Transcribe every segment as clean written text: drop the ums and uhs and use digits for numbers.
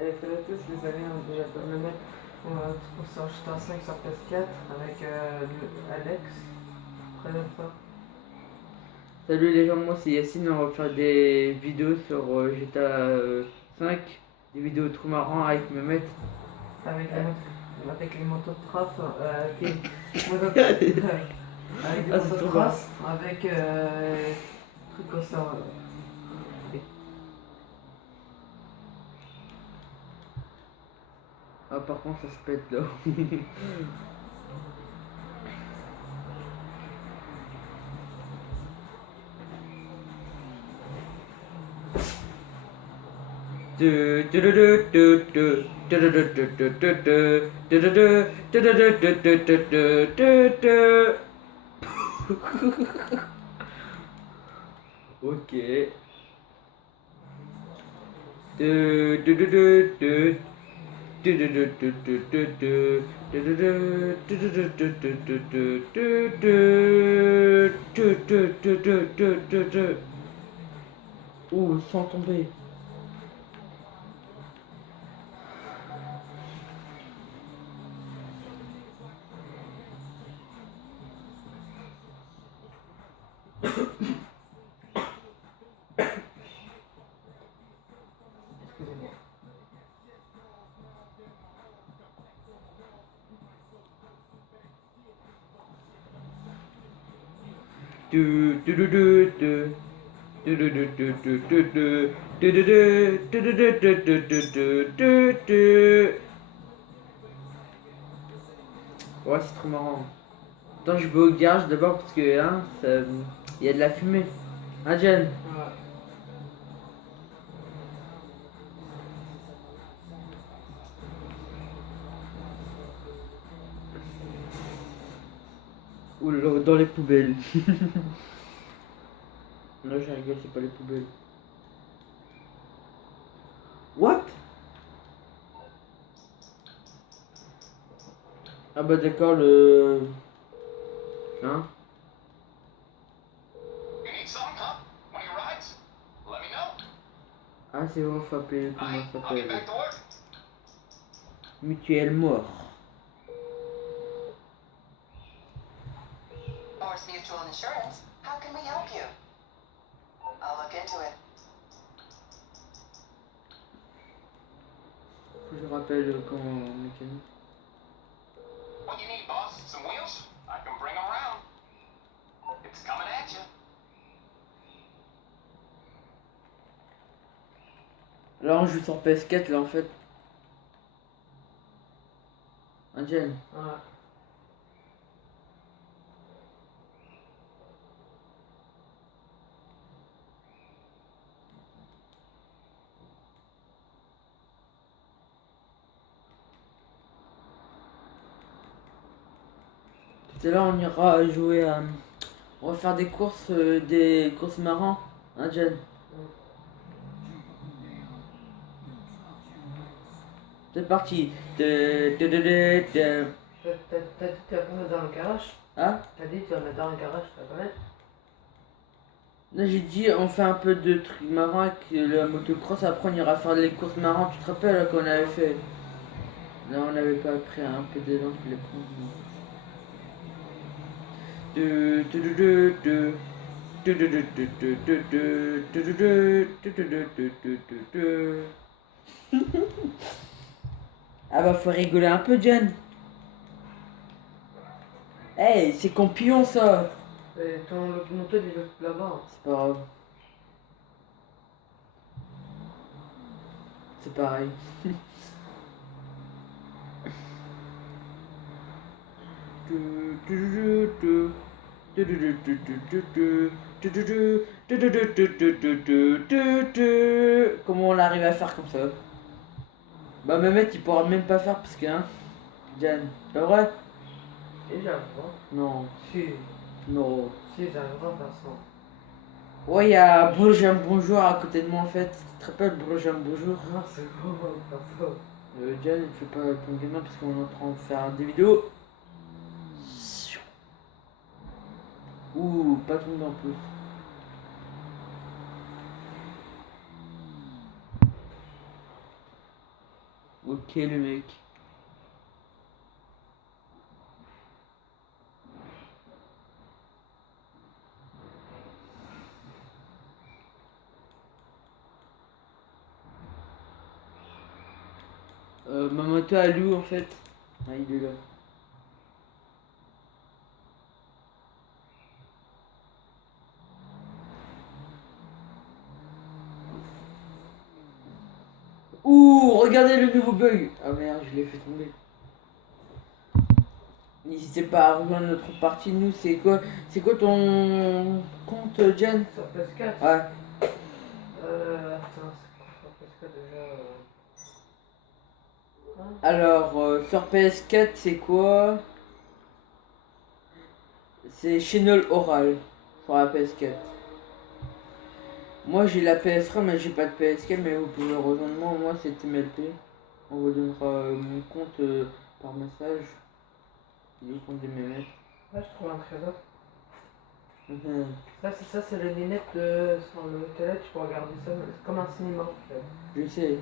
Et fais le tous, les amis, je peux me mettre. On va trouver sur GTA 5 sur PS4 avec Alex. Présente-toi. Salut les gens, moi c'est Yacine, on va faire des vidéos sur GTA 5, des vidéos trop marrantes avec Mehmet. Avec les motos de trace, avec des Ah, motos c'est de trop trace, avec trucs comme ça. Ah, par contre, ça se pète là. Ok. Ouh, sans tomber. Excusez-moi. Ouais, c'est trop marrant. Attends, je vais au garage d'abord parce que hein, il y a de la fumée. Hein, Jen? Ouais. Ou dans les poubelles. Non, je rigole, c'est pas les poubelles. What? Ah bah d'accord, le... Hein? Ah c'est bon, faut appeler, comment ça s'appelle? Mutuelle mort. Morse Mutual Insurance. How can we help you? I'll look into it. Faut que je rappelle comment mécanique. What you need, boss? Some wheels? I can bring them around. It's coming at you. Là on joue sur PS4 là en fait. Hein, Jen? Ouais. C'est là on ira jouer à... On va faire des courses marrantes. Hein, Jen? C'est parti. T'as dit que tu vas pas mettre dans le garage? Hein? T'as dit que tu vas mettre dans le garage, tu vas pas mettre? Là j'ai dit on fait un peu de trucs marrants avec la motocross, après on ira faire les courses marrantes, tu te rappelles là, qu'on avait fait? Là on n'avait pas pris un peu d'élan pour les prendre. Ah bah faut rigoler un peu John. Hey, c'est compillon ça. Et ton moto il est là-bas. C'est pas grave. C'est pareil. Comment on arrive à faire comme ça? Bah Mehmet il pourra même pas faire parce que hein, Jan, pas vrai? Et j'arrive. Non, Si, non. si, j'arriverai de toute façon. Ouais, il y a Brojam Bonjour à côté de moi en fait. Tu te rappelles Brojam Bonjour? Non, c'est bon, de toute façon. Jan, il fait pas ton gamin parce qu'on est en train de faire des vidéos. Ouh, pas tomber en plus. Ok, le mec. Ma moto à Lou en fait. Ah, il est là. Ouh, regardez le nouveau bug. Ah merde, je l'ai fait tomber. N'hésitez pas à rejoindre notre partie. Nous, c'est quoi ton compte, Jen? Sur PS4. Ouais. Attends, c'est quoi sur PS4 déjà hein. Alors, sur PS4, c'est quoi? C'est Channel Oral sur la PS4. Moi, j'ai la PS3, mais j'ai pas de PS4, mais vous pouvez rejoindre moi. Moi, c'est TMLP. On vous donnera mon compte par message. Le compte des mémètres. Là, je trouve un trésor. Mhm. Ça, c'est les lunettes sur le télé, tu peux regarder ça, c'est comme un cinéma en fait. Je sais.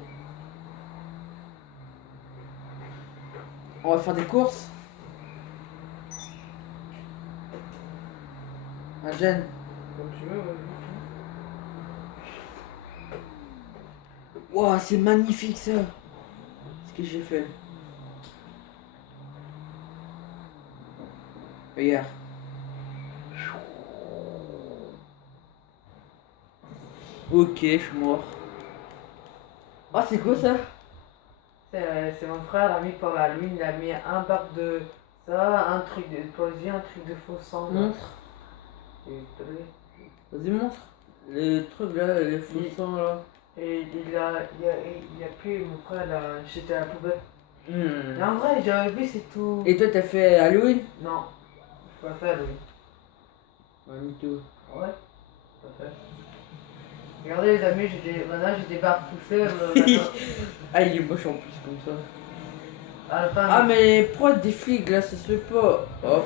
On va faire des courses. Un Jen. Comme tu veux, ouais. Wow, c'est magnifique ça. Ce que j'ai fait. Regarde. Ok, je suis mort. Ah, c'est quoi ça? C'est mon frère, l'a mis pour la lune, il a mis un bac de ça, un truc de poésie, un truc de faux sang. là. Montre. Et, Vas-y, montre. Les trucs là, les faux sangs là. et il a pris mon frère, là, j'étais à la poubelle. Hmm. Mais en vrai, j'avais vu, c'est tout. Et toi, t'as fait Halloween? Non, je peux pas faire, lui. Ouais, mytho. Ouais, pas fait. Regardez les amis, maintenant j'ai des barres poussées. Maintenant, Ah, il est moche en plus comme ça. à la fin, Ah, mais pourquoi des flics là, ça se fait pas? Oh.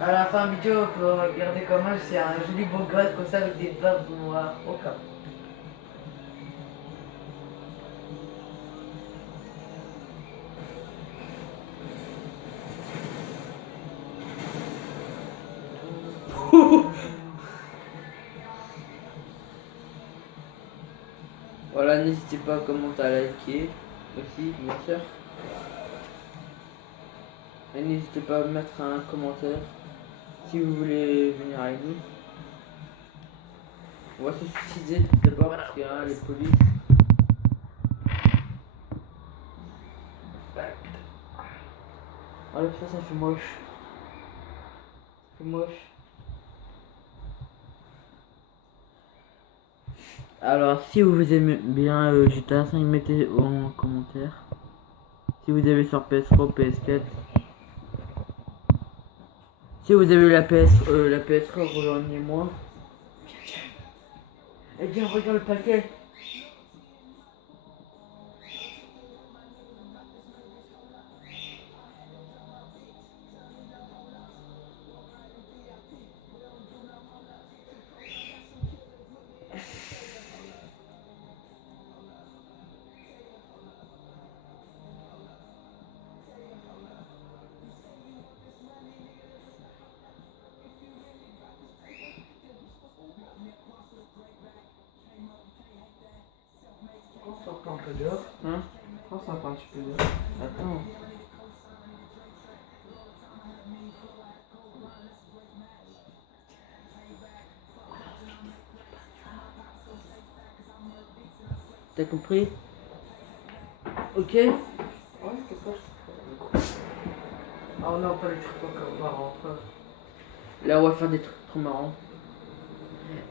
à la fin vidéo, on peut regarder comment c'est un joli beau gosse comme ça avec des barbes noires. Au cas. Voilà, n'hésitez pas à commenter, à liker aussi, bien sûr. Et n'hésitez pas à mettre un commentaire si vous voulez venir avec nous. On va se suicider d'abord parce qu'il y a les polices. Oh là, ça fait moche. Ça fait moche. Alors, si vous aimez bien GTA 5, mettez en commentaire. Si vous avez sur PS3, PS4. Si vous avez la PS3, rejoignez-moi. Eh bien, regarde le paquet. On sort un peu dehors. Hein? On sort un petit peu dehors. Attends. T'as compris? Ok? Ouais, c'est quoi oh non, pas les trucs encore marrants. Quoi. Là, on va faire des trucs trop marrants.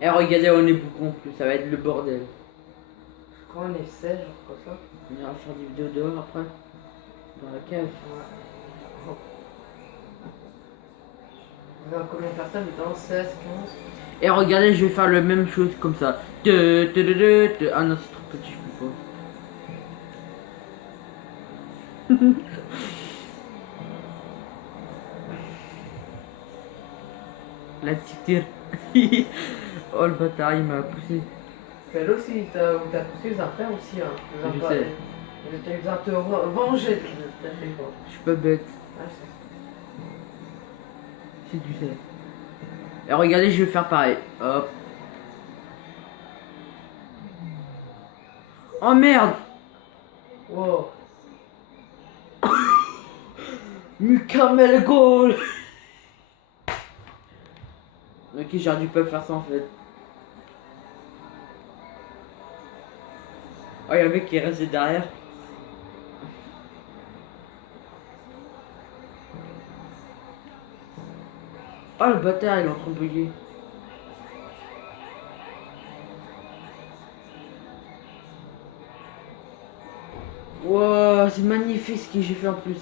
Et regardez, on est beaucoup en plus, ça va être le bordel. Je crois qu'on est 16, genre comme ça. On ira faire des vidéos dehors après. Dans la cave. Ouais. Vous avez combien de personnes dedans? 16, 15? Et regardez, je vais faire la même chose comme ça. Ah non, c'est trop petit, je peux pas. La petite tire. Oh le bâtard, il m'a poussé. Fais-le aussi, t'as poussé les enfants aussi. Hein. Les Je enfants, sais. J'étais besoin de te venger. T'as fait quoi? Je suis pas bête. Ah, C'est du sel. Et regardez, je vais faire pareil. Hop. Oh merde! wow. Mukamel goal! Ok, j'aurais dû pas faire ça en fait. Oh, y'a un mec qui est resté derrière. Oh, le bâtard, il est en train de bugger. Wow, c'est magnifique ce que j'ai fait en plus.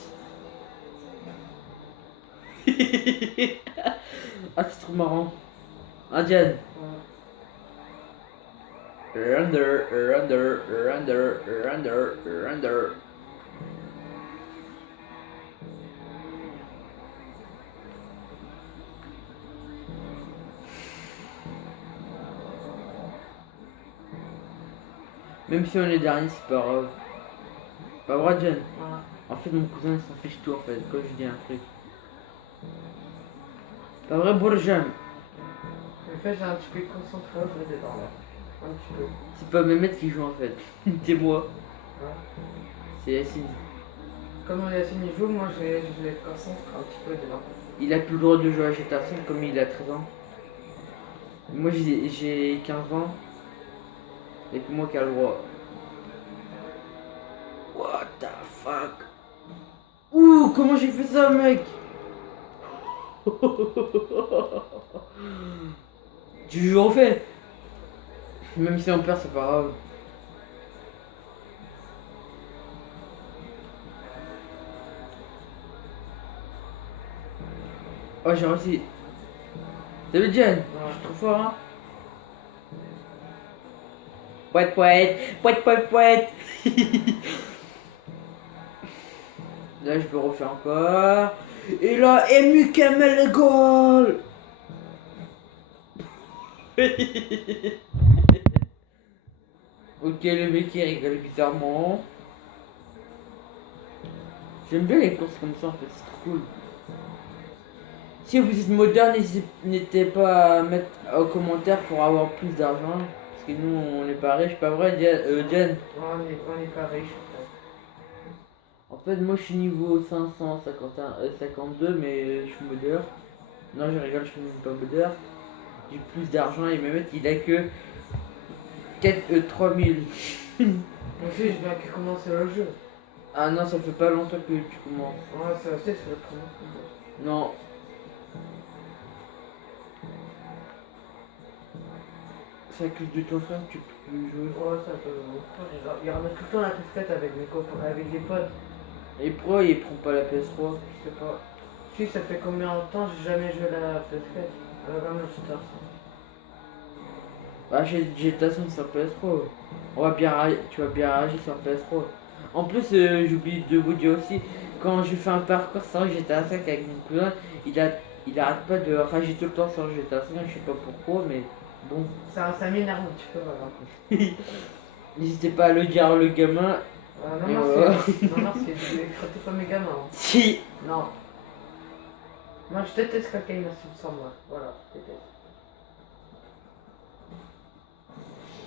Ah, c'est trop marrant. Ah, Diane. Render. Même si on est dernier, c'est pas grave. Pas vrai, Jen. Voilà. En fait, mon cousin il s'en fiche tout en fait quand je dis un truc. Pas vrai, Bourjan. En fait, j'ai un petit peu concentré au fait dedans là. Un petit peu. C'est pas Mehmet qui joue en fait. C'est moi. Ouais. C'est Yacine. Comme on est à ce niveau, moi je les concentre un petit peu dedans. Il a plus le droit de jouer à GTA 5 comme il a 13 ans. Moi j'ai 15 ans. Et que moi qui a le droit. What the fuck? Ouh, comment j'ai fait ça, mec? Tu refais? Même si on perd, c'est pas grave. Oh, j'ai réussi. T'as vu, Jen? Je suis trop fort, hein? Poète, poète, poète, poète, poète. Là, je peux refaire encore. Et là, Emu Kamel le goal. Ok, le mec il rigole bizarrement. J'aime bien les courses comme ça en fait, c'est trop cool. Si vous êtes moderne, n'hésitez pas à mettre en commentaire pour avoir plus d'argent. Parce que nous on n'est pas riches, pas vrai, Jen? On est pas riche En fait, moi je suis niveau 552, mais je suis modeur. Non, je rigole, je suis même pas modeur. J'ai plus d'argent et Mehmet il a que 3000. Moi aussi, je viens que commencer le jeu. Ah non, ça fait pas longtemps que tu commences. Ouais, ça c'est le premier. Non. C'est à cause de ton frère que tu peux plus jouer. Ouais, ça peut. Il ramène tout le temps la casquette avec mes copains, avec les potes. Et pourquoi il prend pas la PS3? Je sais pas. Si, ça fait combien de temps j'ai jamais joué à la casquette? Vraiment, je sais Ah, GTA 5 sur PS3. Tu vas bien réagir sur PS3. En plus, j'oublie de vous dire aussi, quand je fais un parcours sur GTA 5 avec mon cousin, il arrête pas de rager tout le temps sur GTA 5, je sais pas pourquoi, mais bon. Ça m'énerve un petit peu, voilà. N'hésitez pas à le dire le gamin. Non, Et non, voilà. non, c'est pas mes gamins. Hein. Si. Non. Moi, je déteste quelqu'un qui m'insulte sans moi. Voilà, je déteste.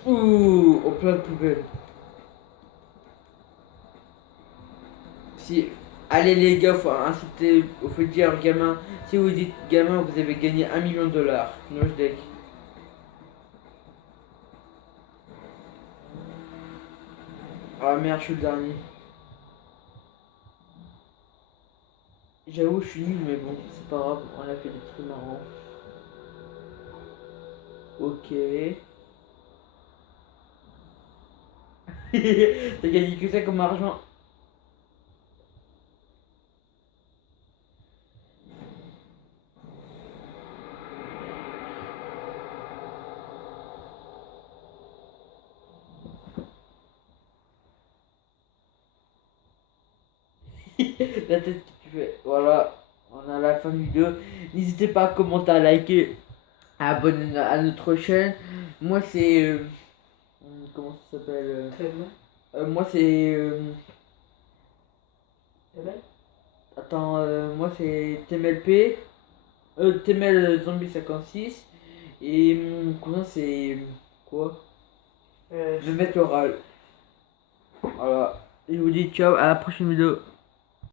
Ouh, au plein de poubelle. Si, allez les gars, faut insulter, faut dire gamin. Si vous dites gamin, vous avez gagné 1 million de dollars. Nose deck. Ah merde, je suis le dernier. J'avoue, je suis nul, mais bon, c'est pas grave, on a fait des trucs marrants. Ok. T'as gagné que ça comme argent. La tête que tu fais. Voilà, on a la fin de vidéo. N'hésitez pas à commenter, à liker, à abonner à notre chaîne. Moi, c'est. Comment ça s'appelle Très bien. Moi c'est... T'es belle? Attends, moi c'est TMLP. TML Zombie 56. Et mon cousin c'est... Quoi? Le mettre oral. Voilà. Et je vous dis ciao, à la prochaine vidéo.